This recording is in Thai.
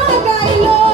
ว่าไกลเลย